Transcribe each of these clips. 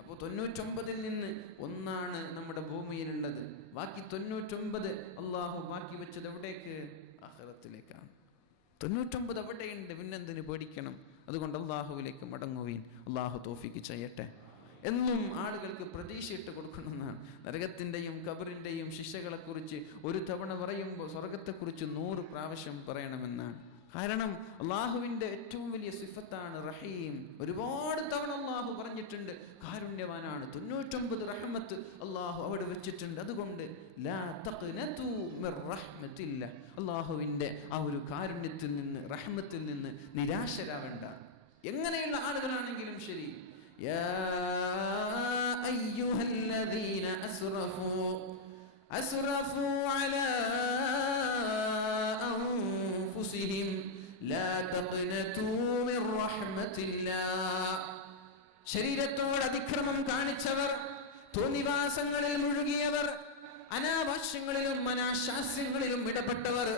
അപ്പോൾ 99 നിന്ന് ഒന്നാണ് നമ്മുടെ ഭൂമിയിലുള്ളത്. ബാക്കി 99 അള്ളാഹു ബാക്കി വെച്ചത് എവിടേക്ക്? ആഖിറത്തിലേക്കാണ്. 99 എവിടെയുണ്ട്, പിന്നെന്തിന് പേടിക്കണം? അതുകൊണ്ട് അള്ളാഹുവിലേക്ക് മടങ്ങുവീൻ. അള്ളാഹു തൗഫീഖ് ചെയ്യട്ടെ. എന്നും ആളുകൾക്ക് പ്രതീക്ഷയിട്ട് കൊടുക്കണമെന്നാണ്. നരകത്തിൻ്റെയും ഖബറിൻ്റെയും ശിക്ഷകളെ കുറിച്ച് ഒരു തവണ പറയുമ്പോൾ സ്വർഗത്തെക്കുറിച്ച് 100 പ്രാവശ്യം പറയണമെന്നാണ്. കാരണം അള്ളാഹുവിൻ്റെ ഏറ്റവും വലിയ സിഫത്താണ് റഹീം. ഒരുപാട് തവണ അള്ളാഹു പറഞ്ഞിട്ടുണ്ട് കാരുണ്യവാനാണ്. 99 റഹ്മത്ത് അള്ളാഹു അവിടെ വെച്ചിട്ടുണ്ട്. അതുകൊണ്ട് ലാ തഖ്നതു മിർ റഹ്മത്തില്ല, അള്ളാഹുവിൻ്റെ ആ ഒരു കാരുണ്യത്തിൽ നിന്ന്, റഹ്മത്തിൽ നിന്ന് നിരാശരാവേണ്ട. എങ്ങനെയുള്ള ആളുകളാണെങ്കിലും ശരി. യാ അയ്യുഹല്ലദീന അസ്റഫു അലാ അൻഫുസിഹിം ലാ തഖ്നതു മിർ റഹ്മത്തില്ലാഹ്. ശരീരത്തോട് അതിക്രമം കാണിച്ചവർ, തോന്നിവാസങ്ങളിൽ മുഴുകിയവർ, അനാവശ്യങ്ങളിലും അനാശാസ്യങ്ങളിലും ഇടപെട്ടവർ,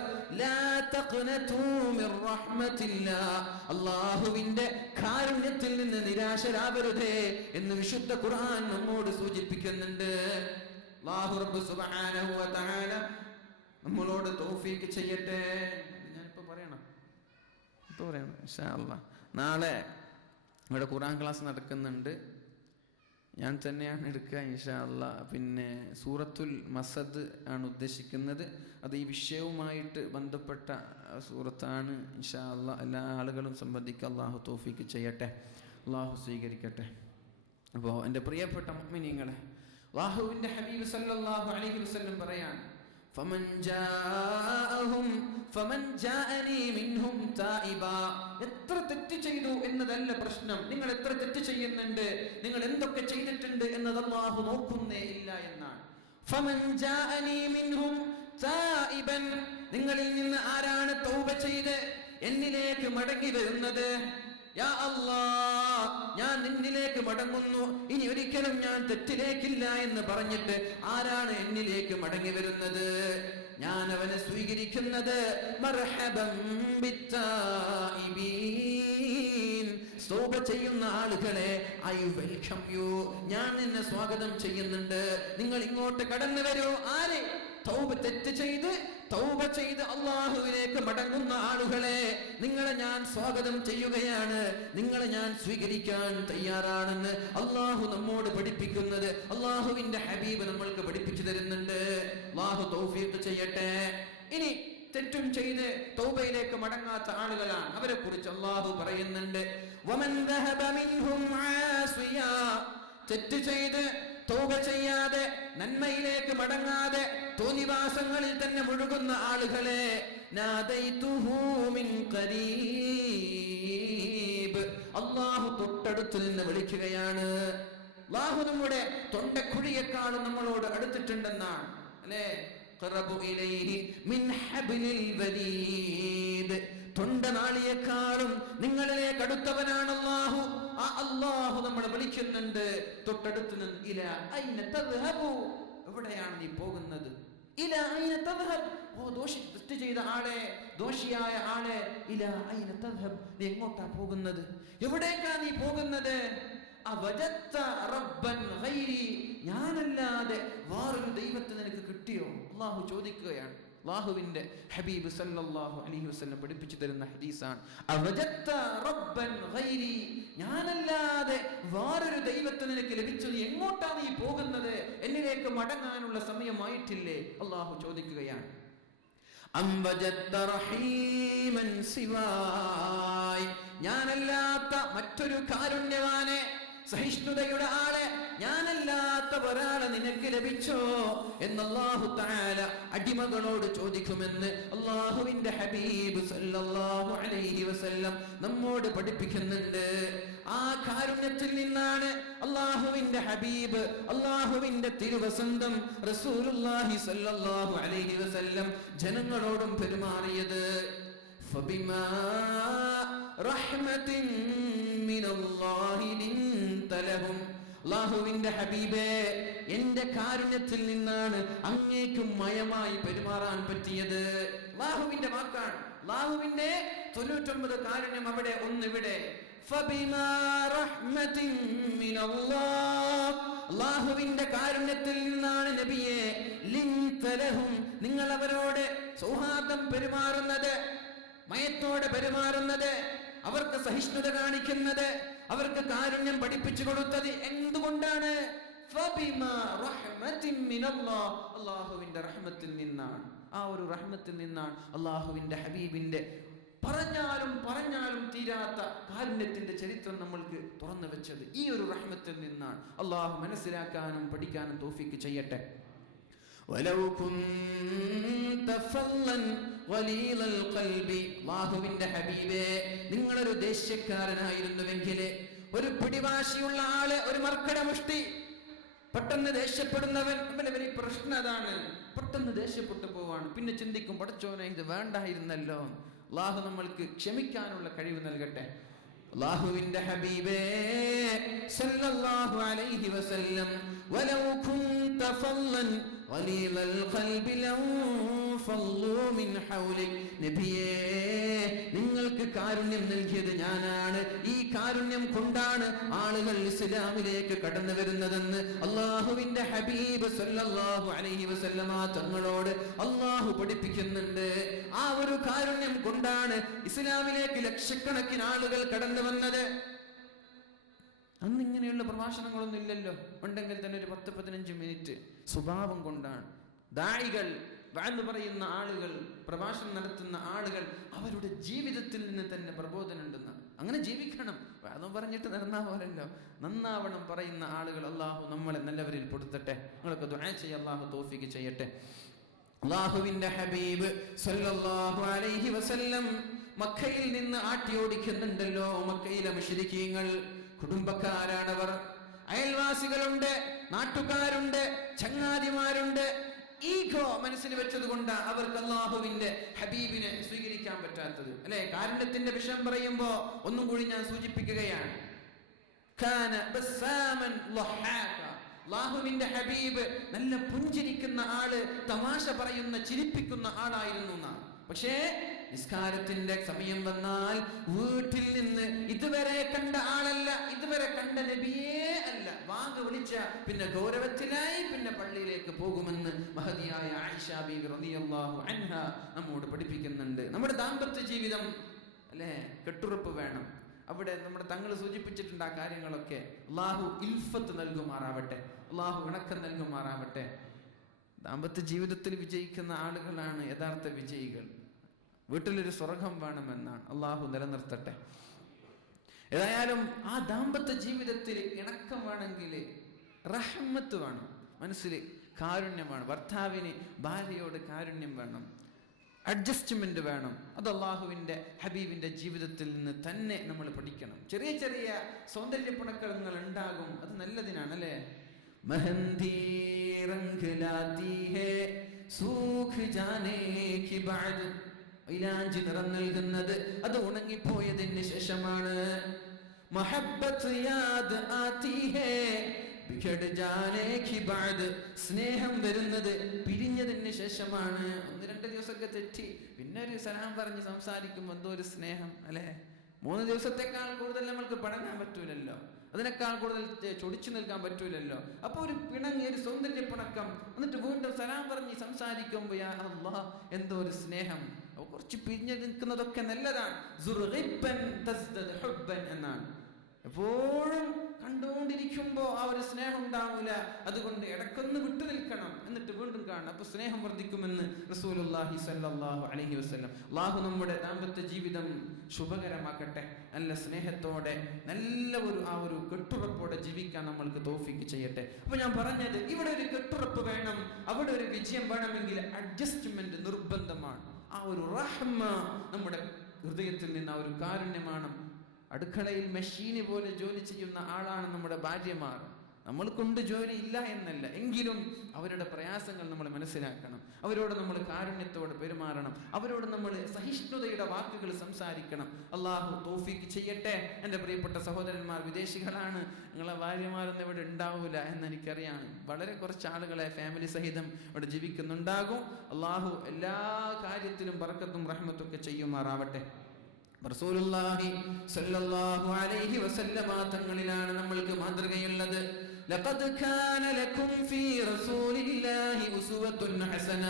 ലാ തഖ്നതു മിർ റഹ്മത്തില്ലാഹ്, അല്ലാഹുവിന്റെ കാരുണ്യത്തിൽ നിന്ന് നിരാശരാവരുതേ എന്ന് വിശുദ്ധ ഖുർആൻ നമ്മോട് സൂചിപ്പിക്കുന്നുണ്ട്. അല്ലാഹു റബ്ബ് സുബ്ഹാനഹു വ തആല നമ്മളോട് തൗഫീഖ് ചെയ്യട്ടെ. ഞാനിപ്പോ പറയണം ഇൻഷാ അല്ലാഹ്. നാളെ ഇവിടെ ഖുർആൻ ക്ലാസ് നടക്കുന്നുണ്ട്. ഞാൻ തന്നെയാണ് എടുക്കുക ഇൻഷാ അല്ലാഹ്. പിന്നെ സൂറത്തുൽ മസദ് ആണ് ഉദ്ദേശിക്കുന്നത്. അത് ഈ വിഷയവുമായിട്ട് ബന്ധപ്പെട്ട സൂറത്താണ് ഇൻഷാ അല്ലാഹ്. എല്ലാ ആളുകളും സംബന്ധിക്കുക. അല്ലാഹു തൗഫീഖ് ചെയ്യട്ടെ, അല്ലാഹു സ്വീകരിക്കട്ടെ. അപ്പോൾ എൻ്റെ പ്രിയപ്പെട്ട മുഅ്മിനീങ്ങളെ, അല്ലാഹുവിൻ്റെ ഹബീബ് സല്ലല്ലാഹു അലൈഹി വസല്ലം പറയാണ്, ഫമൻ ജാഅനി മിൻഹും തായിബാ. എത്ര തെറ്റ് ചെയ്തു എന്നതല്ല പ്രശ്നം, നിങ്ങൾ എത്ര തെറ്റ് ചെയ്യുന്നുണ്ട്, നിങ്ങൾ എന്തൊക്കെ ചെയ്തിട്ടുണ്ട് എന്നത് അല്ലാഹു നോക്കുന്നേ ഇല്ല എന്നാണ്. ഫമൻ ജാഅനി മിൻഹും തായിബൻ, നിങ്ങളിൽ നിന്ന് ആരാണ് തൗബ ചെയ്ത് എന്നിലേക്ക് മടങ്ങി വരുന്നത്? യാ അല്ലാഹ്, ഞാൻ നിന്നിലേക്ക് മടങ്ങുന്നു, ഇനി ഒരിക്കലും ഞാൻ തെറ്റിലേക്കില്ല എന്ന് പറഞ്ഞിട്ട് ആരാണ് എന്നിലേക്ക് മടങ്ങി വരുന്നത്? ഞാൻ അവനെ സ്വീകരിക്കുന്നത്. മർഹബൻ ബിത്തായിബീൻ, തൗബ ചെയ്യുന്ന ആളുകളെ ഐ വെൽക്കം യു, ഞാൻ നിന്നെ സ്വാഗതം ചെയ്യുന്നുണ്ട്, നിങ്ങൾ ഇങ്ങോട്ട് കടന്നു വരൂ. ആരെ? തെറ്റ് തൗബ ചെയ്ത് അള്ളാഹുവിലേക്ക് മടങ്ങുന്ന ആളുകളെ നിങ്ങളെ ഞാൻ സ്വാഗതം ചെയ്യുകയാണ്, നിങ്ങളെ ഞാൻ സ്വീകരിക്കാൻ തയ്യാറാണെന്ന് അള്ളാഹു നമ്മോട് പഠിപ്പിക്കുന്നത് അള്ളാഹുവിന്റെ ഹബീബ് നമ്മൾക്ക് പഠിപ്പിച്ചു തരുന്നുണ്ട്. അള്ളാഹു തൗഫീഖ് ചെയ്യട്ടെ. ഇനി തെറ്റും ചെയ്ത് തൗബയിലേക്ക് മടങ്ങാത്ത ആളുകളാണ്, അവരെ കുറിച്ച് അള്ളാഹു പറയുന്നുണ്ട്, വമൻ ദഹബ മിൻഹും ആസിയാ, തെറ്റ് ചെയ്ത് തൗബ ചെയ്യാതെ നന്മയിലേക്ക് മടങ്ങാതെ തോന്നിവാസങ്ങളിൽ തന്നെ മുഴുകുന്ന ആളുകളെ നാദൈതുഹു മിൻ ഖരീബ്, അല്ലാഹു തൊട്ടടുത്ത് നിന്ന് വിളിക്കുകയാണ്. അല്ലാഹു നമ്മുടെ തൊണ്ടക്കുഴിയേക്കാളും നമ്മളോട് അടുത്തിട്ടുണ്ടെന്നാണ് അല്ലേ? ഖറബു ഇലൈഹി മിൻ ഹബ്ലിൽ വരീദ്, തൊണ്ടനാളിയേക്കാളും നിങ്ങളിലേക്ക് അടുത്തവനാണ് അല്ലാഹു. ആ അല്ലാഹു നമ്മളെ വിളിക്കുന്നുണ്ട് തൊട്ടടുത്ത് നിന്ന്. ഇലാ ഐന തദ്ഹബു, എവിടെയാണ് നീ പോകുന്നത്? ഇലാ ഐന തദ്ഹബ്, ഓ തെറ്റ് ചെയ്ത ആളെ, ദോഷിയായ ആളെ, ഇലാ ഐന തദ്ഹബ്, നീ എങ്ങോട്ടാ പോകുന്നത്? എവിടേക്കാ നീ പോകുന്നത്? അവജത്ത റബ്ബൻ ഗൈരി, ഞാനല്ലാതെ വേറൊരു ദൈവത്തെ നിനക്ക് കിട്ടിയോ? അല്ലാഹു ചോദിക്കുകയാണ്. അല്ലാഹുവിന്റെ ഹബീബ് സല്ലല്ലാഹു അലൈഹി വസല്ലം പഠിപ്പിച്ചു തരുന്ന ഹദീസാണ്. അവജത്ത റബ്ബൻ ഗൈരി, ഞാനല്ലാതെ വേറൊരു ദൈവത്തെ നിനക്ക് ലഭിച്ചു, നീ എങ്ങോട്ടാ നീ പോകുന്നത്? എന്നിലേക്ക് മടങ്ങാനുള്ള സമയമായിട്ടില്ലേ? അല്ലാഹു ചോദിക്കുകയാണ്. അം വജത്ത റഹീമൻ സിവായ്, ഞാനല്ലാത്ത മറ്റൊരു കാരുണ്യവാനെ, സഹിഷ്ണുതയുടെ ആളെ, ഞാനല്ലാത്ത ഒരാളെ നിനക്ക് ലഭിച്ചോ എന്ന് അല്ലാഹു തആല അടിമകളോട് ചോദിക്കുമെന്ന് അല്ലാഹുവിന്റെ ഹബീബ് സല്ലല്ലാഹു അലൈഹി വസല്ലം നമ്മോട് പഠിപ്പിക്കുന്നുണ്ട്. ആ കാരുണ്യത്തിൽ നിന്നാണ് അല്ലാഹുവിന്റെ ഹബീബ്, അല്ലാഹുവിന്റെ തിരുവസന്തം റസൂലുള്ളാഹി സല്ലല്ലാഹു അലൈഹി വസല്ലം ജനങ്ങളോടും പെരുമാറിയത്. ഫബിമാ റഹ്മത്തിൻ മിനല്ലാഹി ലിൻത ലഹും, അല്ലാഹുവിന്റെ ഹബീബേ, എന്റെ കാരുണ്യത്തിൽ നിന്നാണ് അങ്ങേക്കും മയമായി പെരുമാറാൻ പറ്റിയത്. അല്ലാഹുവിന്റെ വാക്കാണ്. അല്ലാഹുവിന്റെ 99 കാരുണ്യം അവിടെ, ഒന്നിവിടെ. ഫബിമാ റഹ്മ റഹ്മത്തിൻ മിനല്ലാഹ്, അല്ലാഹുവിന്റെ കാരുണ്യത്തിൽ നിന്നാണ് നബിയെ ലിൻതലഹും, നിങ്ങൾ അവരോട് സൗഹാർദ്ദം പെരുമാറുന്നത്, മയത്തോടെ പെരുമാറുന്നത്, അവർക്ക് സഹിഷ്ണുത കാണിക്കുന്നത്, അവർക്ക് കാരുണ്യം പഠിപ്പിച്ചു കൊടുത്തത്. എന്തുകൊണ്ടാണ്? ഫബിമാ റഹ്മത്തിൻ മിനല്ലാഹ്, അല്ലാഹുവിന്റെ റഹ്മത്തിൽ നിന്നാണ്. ആ ഒരു റഹ്മത്തിൽ നിന്നാണ് അല്ലാഹുവിന്റെ ഹബീബിന്റെ പറഞ്ഞാലും തീരാത്ത കാരുണ്യത്തിന്റെ ചരിത്രം നമ്മൾക്ക് തുറന്നു വെച്ചത്. ഈ ഒരു റഹ്മത്തിൽ നിന്നാണ്. അല്ലാഹു മനസ്സിലാക്കാനും പഠിക്കാനും തൗഫീഖ് ചെയ്യട്ടെ. വലൗ കുന്ത ഫല്ലൻ ഗലീലൽ ഖൽബി, അല്ലാഹുവിന്റെ ഹബീബേ, നിങ്ങളൊരു ദേഷ്യക്കാരനായിരുന്നുവെങ്കിൽ, ഒരു പിടിവാശിയുള്ള ആള്, ഒരു മർക്കടമുഷ്ടി, പെട്ടെന്ന് ദേഷ്യപ്പെടുന്നവൻ, അവന്റെ പ്രശ്നം അതാണ്, പെട്ടെന്ന് ദേഷ്യപ്പെട്ടു പോവാണ്. പിന്നെ ചിന്തിക്കും, പടച്ചോനെ ഇത് വേണ്ടായിരുന്നല്ലോ. അല്ലാഹു നമ്മൾക്ക് ക്ഷമിക്കാനുള്ള കഴിവ് നൽകട്ടെ. അല്ലാഹുവിന്റെ ഹബീബേ സല്ലല്ലാഹു അലൈഹി വസല്ലം, വലൗ കുന്ത ഫല്ലൻ ഗലീലൽ ഖൽബി ലൻഫളൂ മിൻ ഹൗലിക്, നബിയേ, നിങ്ങൾക്ക് കാരുണ്യം നൽകിയത് ഞാനാണ്. ഈ കാരുണ്യം കൊണ്ടാണ് ആളുകൾ ഇസ്ലാമിലേക്ക് കടന്നു വരുന്നതെന്ന് അല്ലാഹുവിന്റെ ഹബീബ് സല്ലല്ലാഹു അലൈഹി വസല്ലമ തങ്ങളോട് അല്ലാഹു പഠിപ്പിക്കുന്നുണ്ട്. ആ ഒരു കാരുണ്യം കൊണ്ടാണ് ഇസ്ലാമിലേക്ക് ലക്ഷക്കണക്കിന് ആളുകൾ കടന്നു വന്നത്. അന്ന് ഇങ്ങനെയുള്ള പ്രഭാഷണങ്ങളൊന്നും ഇല്ലല്ലോ. ഉണ്ടെങ്കിൽ തന്നെ ഒരു 10-15 മിനിറ്റ്. സ്വഭാവം കൊണ്ടാണ് ദാഇകൾ, വഅദ് പറയുന്ന ആളുകൾ, പ്രഭാഷണം നടത്തുന്ന ആളുകൾ അവരുടെ ജീവിതത്തിൽ നിന്ന് തന്നെ പ്രബോധനം ഉണ്ടെന്ന്. അങ്ങനെ ജീവിക്കണം. വഅദ് പറഞ്ഞിട്ട് നടന്നാ പോരല്ലോ, നന്നാവണം പറയുന്ന ആളുകൾ. അല്ലാഹു നമ്മളെ നല്ലവരിൽ പെടുത്തട്ടെ. നിങ്ങളൊക്കെ ദുആ ചെയ്യുക, അല്ലാഹു തൗഫീഖ് ചെയ്യട്ടെ. അല്ലാഹുവിന്റെ ഹബീബ് സല്ലല്ലാഹു അലൈഹി വസല്ലം മക്കയിൽ നിന്ന് ആട്ടിയോടിക്കുന്നുണ്ടല്ലോ. മക്കയിലെ മുശ്രിക്കീങ്ങൾ കുടുംബക്കാരാണവർ, അയൽവാസികളുണ്ട്, നാട്ടുകാരുണ്ട്, ചങ്ങാതിമാരുണ്ട്. ഈഗോ മനസ്സിൽ വെച്ചത് കൊണ്ട് അവർക്ക് അല്ലാഹുവിന്റെ ഹബീബിനെ സ്വീകരിക്കാൻ പറ്റാത്തത്, അല്ലെ? കാരുണ്യത്തിന്റെ വിഷയം പറയുമ്പോ ഒന്നും കൂടി ഞാൻ സൂചിപ്പിക്കുകയാണ്. അല്ലാഹുവിന്റെ ഹബീബ് നല്ല പുഞ്ചിരിക്കുന്ന ആള്, തമാശ പറയുന്ന, ചിരിപ്പിക്കുന്ന ആളായിരുന്നു എന്നാണ്. പക്ഷേ നിസ്കാരത്തിന്റെ സമയം വന്നാൽ വീട്ടിൽ നിന്ന് ഇതുവരെ കണ്ട ആളല്ല, ഇതുവരെ കണ്ട നബിയേ അല്ല, വാങ്ങ് വിളിച്ച പിന്നെ ഗൗരവത്തിലായി പിന്നെ പള്ളിയിലേക്ക് പോകുമെന്ന് മഹദിയായ ആയിഷ ബീവി റളിയല്ലാഹു അൻഹ നമ്മോട് പഠിപ്പിക്കുന്നുണ്ട്. നമ്മുടെ ദാമ്പത്യ ജീവിതം, അല്ലെ, കെട്ടുറപ്പ് വേണം. അവിടെ നമ്മുടെ തങ്ങൾ സൂചിപ്പിച്ചിട്ടുണ്ട് ആ കാര്യങ്ങളൊക്കെ. അല്ലാഹു ഇൽഫത്ത് നൽകുമാറാവട്ടെ, അല്ലാഹു ഇണക്കം നൽകുമാറാവട്ടെ. ദാമ്പത്യ ജീവിതത്തിൽ വിജയിക്കുന്ന ആളുകളാണ് യഥാർത്ഥ വിജയികൾ. വീട്ടിലൊരു സ്വർഗം വേണമെന്നാണ്. അല്ലാഹു നിലനിർത്തട്ടെ. ഏതായാലും ആ ദാമ്പത്യ ജീവിതത്തിൽ ഇണക്കം വേണമെങ്കിൽ റഹ്മത്ത് വേണം, മനസ്സിൽ കാരുണ്യം വേണം. ഭർത്താവിന് ഭാര്യയോട് കാരുണ്യം വേണം, അഡ്ജസ്റ്റ്മെന്റ് വേണം. അത് അല്ലാഹുവിന്റെ ഹബീബിന്റെ ജീവിതത്തിൽ നിന്ന് തന്നെ നമ്മൾ പഠിക്കണം. ചെറിയ ചെറിയ സൗന്ദര്യപ്പണക്കങ്ങൾ ഉണ്ടാകും, അത് നല്ലതിനാണ്, അല്ലെ? മെഹന്തി റംഗ് ലാത്തി ഹേ സൂഖ് ജാനേ കി ബഅദ്, ഇലാഞ്ചി നിറം നൽകുന്നത് അത് ഉണങ്ങിപ്പോയതിന് ശേഷമാണ്. മഹബ്ബത്ത് യാദ് ആതി ഹേ ബിഖട് ജാനേ കി ബഅദ്, സ്നേഹം വരുന്നത് പിരിഞ്ഞതിന് ശേഷമാണ്. 1-2 ദിവസമൊക്കെ തെറ്റി പിന്നെ ഒരു സലാം പറഞ്ഞ് സംസാരിക്കുമ്പോൾ എന്തോ ഒരു സ്നേഹം, അല്ലെ? 3 ദിവസത്തെക്കാൾ കൂടുതൽ നമ്മൾക്ക് പണങ്ങാൻ പറ്റൂലല്ലോ, അതിനേക്കാൾ കൂടുതൽ ചൊടിച്ചു നിൽക്കാൻ പറ്റൂലല്ലോ. അപ്പൊ ഒരു പിണങ്ങി, ഒരു സൗന്ദര്യ പിണക്കം, എന്നിട്ട് വീണ്ടും സലാം പറഞ്ഞ് സംസാരിക്കുമ്പോ യാ അല്ലാഹ് എന്തോ ഒരു സ്നേഹം. കുറച്ച് പിരിഞ്ഞു നിൽക്കുന്നതൊക്കെ നല്ലതാണ്. എന്നാണ്. എപ്പോഴും കണ്ടുകൊണ്ടിരിക്കുമ്പോ ആ ഒരു സ്നേഹം ഉണ്ടാവൂല. അതുകൊണ്ട് ഇടക്കൊന്ന് വിട്ടു നിൽക്കണം, എന്നിട്ട് വീണ്ടും കാണണം. അപ്പൊ സ്നേഹം വർദ്ധിക്കുമെന്ന് റസൂലുള്ളാഹി സ്വല്ലല്ലാഹു അലൈഹി വസല്ലം. അല്ലാഹു നമ്മുടെ ദാമ്പത്യ ജീവിതം ശുഭകരമാക്കട്ടെ. നല്ല സ്നേഹത്തോടെ, നല്ല ഒരു കെട്ടുറപ്പോടെ ജീവിക്കാൻ നമ്മൾക്ക് തൗഫീഖ് ചെയ്യട്ടെ. അപ്പൊ ഞാൻ പറഞ്ഞത്, ഇവിടെ ഒരു കെട്ടുറപ്പ് വേണം, അവിടെ ഒരു വിജയം വേണമെങ്കിൽ അഡ്ജസ്റ്റ്മെന്റ് നിർബന്ധമാണ്. ആ ഒരു റഹ്മ നമ്മുടെ ഹൃദയത്തിൽ നിന്ന്, ആ ഒരു കാരുണ്യമാണ്. അടുക്കളയിൽ മെഷീന് പോലെ ജോലി ചെയ്യുന്ന ആളാണ് നമ്മുടെ ഭാര്യമാർ. നമ്മൾ കൊണ്ട് ജോലി ഇല്ല എന്നല്ല, എങ്കിലും അവരുടെ പ്രയാസങ്ങൾ നമ്മൾ മനസ്സിലാക്കണം. അവരോട് നമ്മൾ കാരുണ്യത്തോടെ പെരുമാറണം. അവരോട് നമ്മൾ സഹിഷ്ണുതയുടെ വാക്കുകൾ സംസാരിക്കണം. അല്ലാഹു തൗഫീഖ് ചെയ്യട്ടെ. എൻ്റെ പ്രിയപ്പെട്ട സഹോദരന്മാർ വിദേശികളാണ്, നിങ്ങളെ ഭാര്യമാരൊന്നും ഇവിടെ ഉണ്ടാവൂല എന്ന് എനിക്കറിയാം. വളരെ കുറച്ച് ആളുകളെ ഫാമിലി സഹിതം ഇവിടെ ജീവിക്കുന്നുണ്ടാകും. അല്ലാഹു എല്ലാ കാര്യത്തിലും ബർക്കത്തും റഹ്മത്തും ഒക്കെ ചെയ്യുമാറാവട്ടെ. റസൂലുള്ളാഹി സ്വല്ലല്ലാഹു അലൈഹി വസല്ലമ തങ്ങളിലാണ് നമ്മൾക്ക് മാതൃകയുള്ളത്. ലഖദ് കാന ലക്കും ഫീ റസൂലില്ലാഹി ഉസ്വത്തുൻ ഹസന.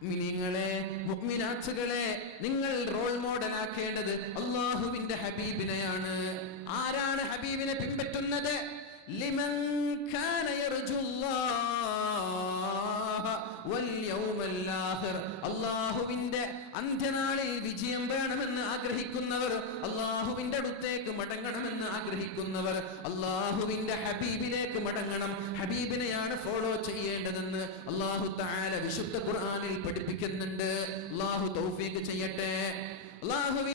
മുഅ്മിനീങ്ങളെ, മുഅ്മിനാത്തുകളെ, നിങ്ങൾ റോൾ മോഡൽ ആക്കേണ്ടത് അല്ലാഹുവിന്റെ ഹബീബിനെയാണ്. ആരാണ് ഹബീബിനെ പിൻപറ്റുന്നത്? ലിമൻ കാന യർജുല്ലാഹ വൽ യൗമൽ ആഖിർ. അല്ലാഹുവിന്റെ അന്ത്യനാളിൽ വിജയം വേണമെന്ന് ആഗ്രഹിക്കുന്നവർ, അല്ലാഹുവിന്റെ അടുത്തേക്ക് മടങ്ങണമെന്ന് ആഗ്രഹിക്കുന്നവർ അല്ലാഹുവിന്റെ ഹബീബിലേക്ക് മടങ്ങണം. ഹബീബിനെയാണ് ഫോളോ ചെയ്യേണ്ടതെന്ന് അല്ലാഹു തആല വിശുദ്ധ ഖുർആനിൽ പഠിപ്പിക്കുന്നുണ്ട്. അല്ലാഹു തൗഫീഖ് ചെയ്യട്ടെ. അല്ലാഹുവിന്റെ